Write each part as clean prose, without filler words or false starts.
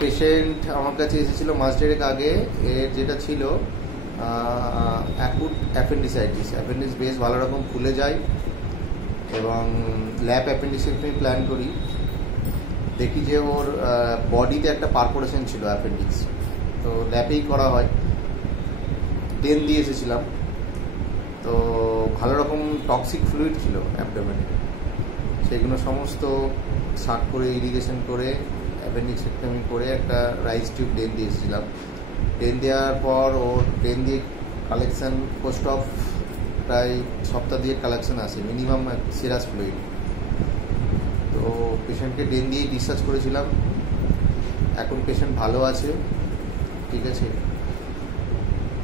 Patient আমার কাছে এসেছিল মাস দেড়েক আগে। এর যেটা ছিল অ্যাকুট অ্যাপেন্ডিসাইটিস। অ্যাপেন্ডিক্স বেশ ভালো রকম ফুলে যায় এবং ল্যাব অ্যাপেন্ডিক্সেক্টমি প্ল্যান করি। দেখি যে ওর বডিতে একটা পারফোরেশন ছিল অ্যাপেন্ডিক্স, তো ল্যাবেই করা হয়। ডেন দিয়ে এসেছিলাম, তো ভালো রকম টক্সিক ফ্লুইড ছিল অ্যাবডোমেনে। সেগুলো সমস্ত শাক করে ইরিগেশন করে অ্যাপেন্ডিক্সেক্টমি করে একটা রাইস টিউব ডেন দিয়ে এসেছিলাম। ডেন দেওয়ার পর ওর ডেন দিয়ে কালেকশান পোস্ট অফ প্রায় সপ্তাহ দিয়ে কালেকশান আসে মিনিমাম সিরাস ফ্লুইড। তো পেশেন্টকে ডেন দিয়েই ডিসচার্জ করেছিলাম। এখন পেশেন্ট ভালো আছে, ঠিক আছে।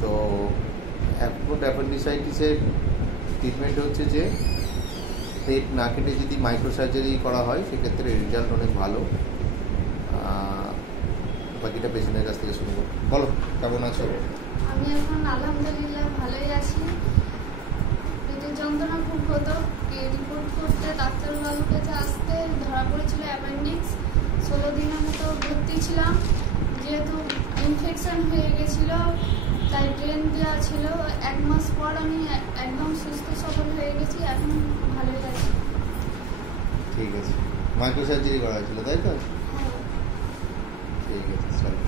তো অ্যাকুট অ্যাপেন্ডিসাইটিসের ট্রিটমেন্ট হচ্ছে যে পেট না কেটে যদি মাইক্রোসার্জারি করা হয় সেক্ষেত্রে রেজাল্ট অনেক ভালো। বাকিটা পেশেন্টের কাছ থেকে শুনবো। বলো, কেমন আছো? আমি এখন আলহামদুলিল্লাহ ভালোই আছি। পেটের যন্ত্রণা খুব হতো, রিপোর্ট করতে ডাক্তারবাবুর কাছে আসতে ধরা পড়েছিল অ্যাপেন্ডিক্স। 16 দিনের মতো ভর্তি ছিলাম। যেহেতু ইনফেকশন হয়ে গেছিল তাই ড্রেন দেওয়া ছিল। 1 মাস পর আমি একদম সুস্থ সবল হয়ে গেছি, এখন ভালোই আছি। ঠিক আছে, মাইক্রোসার্জারি করা হয়েছিল তাই তো? হ্যাঁ। ঠিক আছে, চলো।